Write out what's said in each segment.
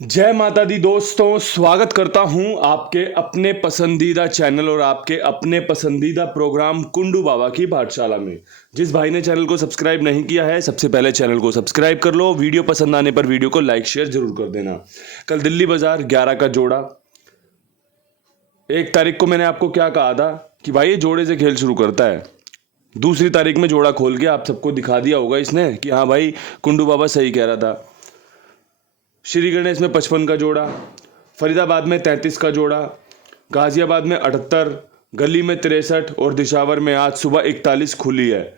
जय माता दी दोस्तों, स्वागत करता हूं आपके अपने पसंदीदा चैनल और आपके अपने पसंदीदा प्रोग्राम कुंडू बाबा की पाठशाला में। जिस भाई ने चैनल को सब्सक्राइब नहीं किया है, सबसे पहले चैनल को सब्सक्राइब कर लो। वीडियो पसंद आने पर वीडियो को लाइक शेयर जरूर कर देना। कल दिल्ली बाजार 11 का जोड़ा, 1 तारीख को मैंने आपको क्या कहा था कि भाई ये जोड़े से खेल शुरू करता है। 2 तारीख में जोड़ा खोल के आप सबको दिखा दिया होगा इसने कि हाँ भाई कुंडू बाबा सही कह रहा था। श्री गणेश में 55 का जोड़ा, फरीदाबाद में 33 का जोड़ा, गाजियाबाद में 78, गली में 63 और दिशावर में आज सुबह 41 खुली है।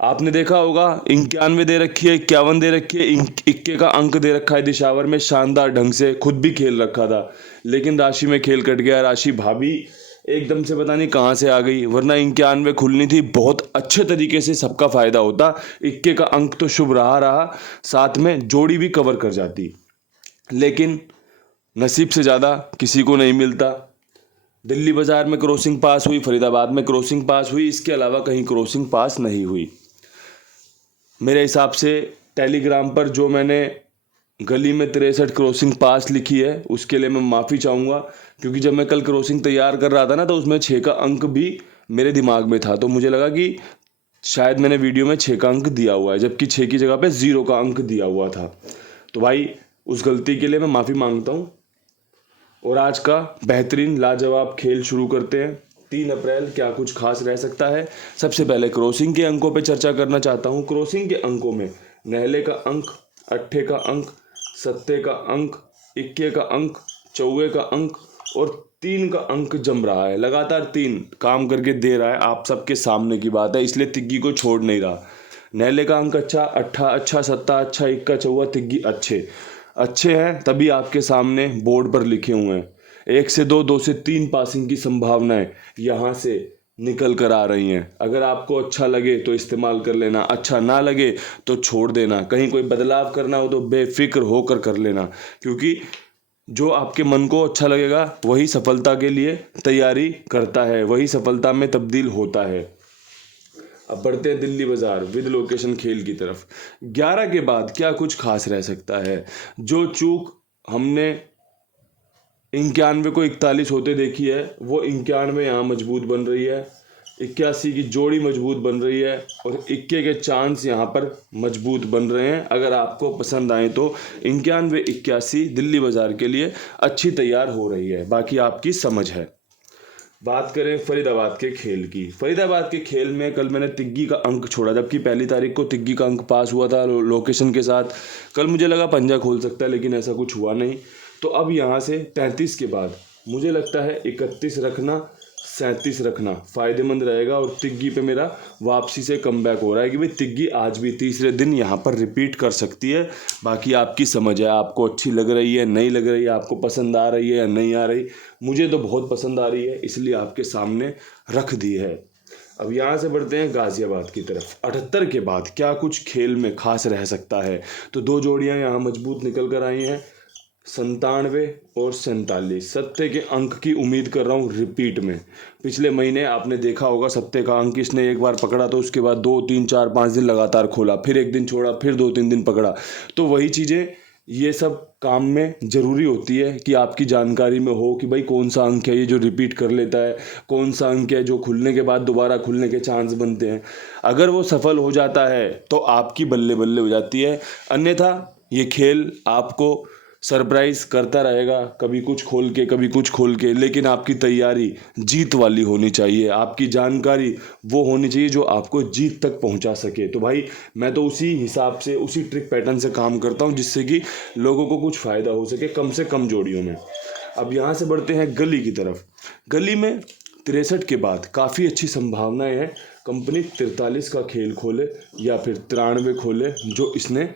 आपने देखा होगा 91 दे रखी है, 51 दे रखी है, 21 का अंक दे रखा है दिशावर में, शानदार ढंग से खुद भी खेल रखा था। लेकिन राशि में खेल कट गया। राशि भाभी एकदम से पता नहीं कहाँ से आ गई, वरना 91 खुलनी थी, बहुत अच्छे तरीके से सबका फायदा होता। 21 का अंक तो शुभ रहा, साथ में जोड़ी भी कवर कर जाती, लेकिन नसीब से ज़्यादा किसी को नहीं मिलता। दिल्ली बाजार में क्रॉसिंग पास हुई, फरीदाबाद में क्रॉसिंग पास हुई, इसके अलावा कहीं क्रॉसिंग पास नहीं हुई। मेरे हिसाब से टेलीग्राम पर जो मैंने गली में 63 क्रॉसिंग पास लिखी है उसके लिए मैं माफ़ी चाहूँगा, क्योंकि जब मैं कल क्रॉसिंग तैयार कर रहा था ना तो उसमें 6 का अंक भी मेरे दिमाग में था, तो मुझे लगा कि शायद मैंने वीडियो में 6 का अंक दिया हुआ है, जबकि 6 की जगह पे 0 का अंक दिया हुआ था। तो भाई उस गलती के लिए मैं माफ़ी मांगता हूँ। और आज का बेहतरीन लाजवाब खेल शुरू करते हैं। 3 अप्रैल क्या कुछ खास रह सकता है। सबसे पहले क्रॉसिंग के अंकों पे चर्चा करना चाहता हूँ। क्रॉसिंग के अंकों में नहले का अंक, अट्ठे का अंक, सत्ते का अंक, 21 का अंक, 24 का अंक और 3 का अंक जम रहा है। लगातार 3 काम करके दे रहा है, आप सबके सामने की बात है, इसलिए तिग्गी को छोड़ नहीं रहा। नहले का अंक अच्छा, अट्ठा अच्छा, सत्ता अच्छा, 21, 24 तिग्गी अच्छे हैं, तभी आपके सामने बोर्ड पर लिखे हुए हैं। 1 से 2, 2 से 3 पासिंग की संभावनाएं यहाँ से निकल कर आ रही हैं। अगर आपको अच्छा लगे तो इस्तेमाल कर लेना, अच्छा ना लगे तो छोड़ देना। कहीं कोई बदलाव करना हो तो बेफिक्र होकर कर लेना, क्योंकि जो आपके मन को अच्छा लगेगा वही सफलता के लिए तैयारी करता है, वही सफलता में तब्दील होता है। अब बढ़ते हैं दिल्ली बाजार विद लोकेशन खेल की तरफ। 11 के बाद क्या कुछ खास रह सकता है। जो चूक हमने 91 को 41 होते देखी है, वो 91 यहाँ मजबूत बन रही है। 81 की जोड़ी मजबूत बन रही है और 21 के चांस यहाँ पर मजबूत बन रहे हैं। अगर आपको पसंद आए तो 91 81 दिल्ली बाजार के लिए अच्छी तैयार हो रही है, बाकी आपकी समझ है। बात करें फरीदाबाद के खेल की। फरीदाबाद के खेल में कल मैंने तिग्गी का अंक छोड़ा, जबकि पहली तारीख को तिग्गी का अंक पास हुआ था लोकेशन के साथ। कल मुझे लगा पंजा खोल सकता है, लेकिन ऐसा कुछ हुआ नहीं। तो अब यहाँ से 33 के बाद मुझे लगता है 31 रखना, 37 रखना फ़ायदेमंद रहेगा। और तिग्गी पे मेरा वापसी से कमबैक हो रहा है कि भाई तिग्गी आज भी तीसरे दिन यहाँ पर रिपीट कर सकती है। बाकी आपकी समझ है, आपको अच्छी लग रही है, नहीं लग रही है, आपको पसंद आ रही है या नहीं आ रही। मुझे तो बहुत पसंद आ रही है, इसलिए आपके सामने रख दी है। अब यहाँ से बढ़ते हैं गाजियाबाद की तरफ। 78 के बाद क्या कुछ खेल में खास रह सकता है, तो 2 जोड़ियाँ यहाँ मजबूत निकल कर आई हैं, 97 और 47। सत्ते के अंक की उम्मीद कर रहा हूँ रिपीट में। पिछले महीने आपने देखा होगा सत्ते का अंक इसने एक बार पकड़ा तो उसके बाद 2 3 4 5 दिन लगातार खोला, फिर एक दिन छोड़ा, फिर 2 3 दिन पकड़ा। तो वही चीज़ें ये सब काम में ज़रूरी होती है कि आपकी जानकारी में हो कि भाई कौन सा अंक है ये जो रिपीट कर लेता है, कौन सा अंक है जो खुलने के बाद दोबारा खुलने के चांस बनते हैं। अगर वो सफल हो जाता है तो आपकी बल्ले बल्ले हो जाती है, अन्यथा ये खेल आपको सरप्राइज करता रहेगा, कभी कुछ खोल के कभी कुछ खोल के। लेकिन आपकी तैयारी जीत वाली होनी चाहिए, आपकी जानकारी वो होनी चाहिए जो आपको जीत तक पहुंचा सके। तो भाई मैं तो उसी हिसाब से, उसी ट्रिक पैटर्न से काम करता हूं, जिससे कि लोगों को कुछ फ़ायदा हो सके कम से कम जोड़ियों में। अब यहाँ से बढ़ते हैं गली की तरफ। गली में 63 के बाद काफ़ी अच्छी संभावनाएं हैं कंपनी 43 का खेल खोले या फिर 93 खोले, जो इसने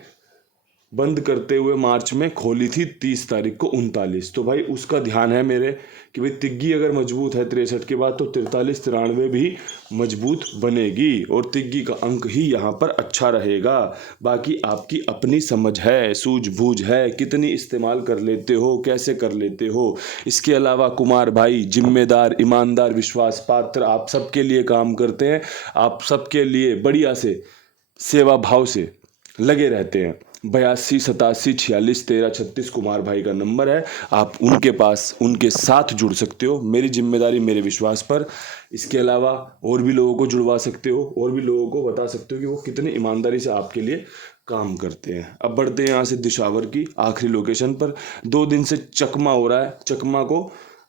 बंद करते हुए मार्च में खोली थी 30 तारीख को 39। तो भाई उसका ध्यान है मेरे कि भाई तिग्गी अगर मजबूत है 63 के बाद तो 43 93 भी मजबूत बनेगी और तिग्गी का अंक ही यहाँ पर अच्छा रहेगा। बाकी आपकी अपनी समझ है, सूझबूझ है, कितनी इस्तेमाल कर लेते हो, कैसे कर लेते हो। इसके अलावा कुमार भाई जिम्मेदार, ईमानदार, विश्वास पात्र आप सबके लिए काम करते हैं, आप सबके लिए बढ़िया से सेवा भाव से लगे रहते हैं। 82 87 46 13 36 कुमार भाई का नंबर है। आप उनके पास उनके साथ जुड़ सकते हो, मेरी जिम्मेदारी मेरे विश्वास पर। इसके अलावा और भी लोगों को जुड़वा सकते हो, और भी लोगों को बता सकते हो कि वो कितनी ईमानदारी से आपके लिए काम करते हैं। अब बढ़ते हैं यहाँ से दिशावर की आखिरी लोकेशन पर। 2 दिन से चकमा हो रहा है, चकमा को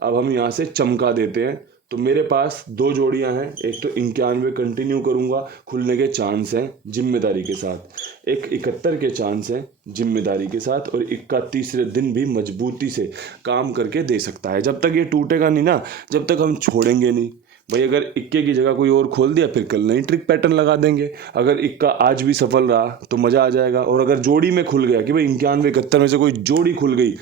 अब हम यहाँ से चमका देते हैं। तो मेरे पास 2 जोड़ियां हैं, एक तो 91 कंटिन्यू करूंगा, खुलने के चांस हैं जिम्मेदारी के साथ, एक 71 के चांस हैं जिम्मेदारी के साथ, और इक्का तीसरे दिन भी मजबूती से काम करके दे सकता है। जब तक ये टूटेगा नहीं ना, जब तक हम छोड़ेंगे नहीं भाई। अगर इक्के की जगह कोई और खोल दिया, फिर कल नई ट्रिक पैटर्न लगा देंगे। अगर इक्का आज भी सफल रहा तो मज़ा आ जाएगा, और अगर जोड़ी में खुल गया कि भाई 91 71 में से कोई जोड़ी खुल गई,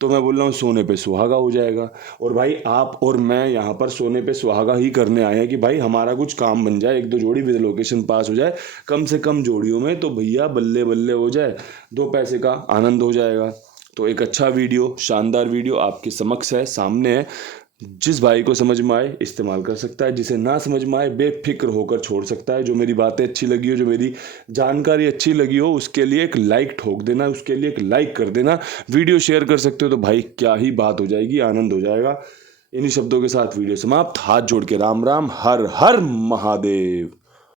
तो मैं बोल रहा हूँ सोने पे सुहागा हो जाएगा। और भाई आप और मैं यहाँ पर सोने पे सुहागा ही करने आए हैं कि भाई हमारा कुछ काम बन जाए, 1-2 जोड़ी विद लोकेशन पास हो जाए, कम से कम जोड़ियों में तो भैया बल्ले बल्ले हो जाए, 2 पैसे का आनंद हो जाएगा। तो एक अच्छा वीडियो, शानदार वीडियो आपके समक्ष है, सामने है। जिस भाई को समझ में आए इस्तेमाल कर सकता है, जिसे ना समझ में आए बेफिक्र होकर छोड़ सकता है। जो मेरी बातें अच्छी लगी हो, जो मेरी जानकारी अच्छी लगी हो, उसके लिए एक लाइक ठोक देना, उसके लिए एक लाइक कर देना। वीडियो शेयर कर सकते हो तो भाई क्या ही बात हो जाएगी, आनंद हो जाएगा। इन्हीं शब्दों के साथ वीडियो समाप्त। हाथ जोड़ के राम राम, हर हर महादेव।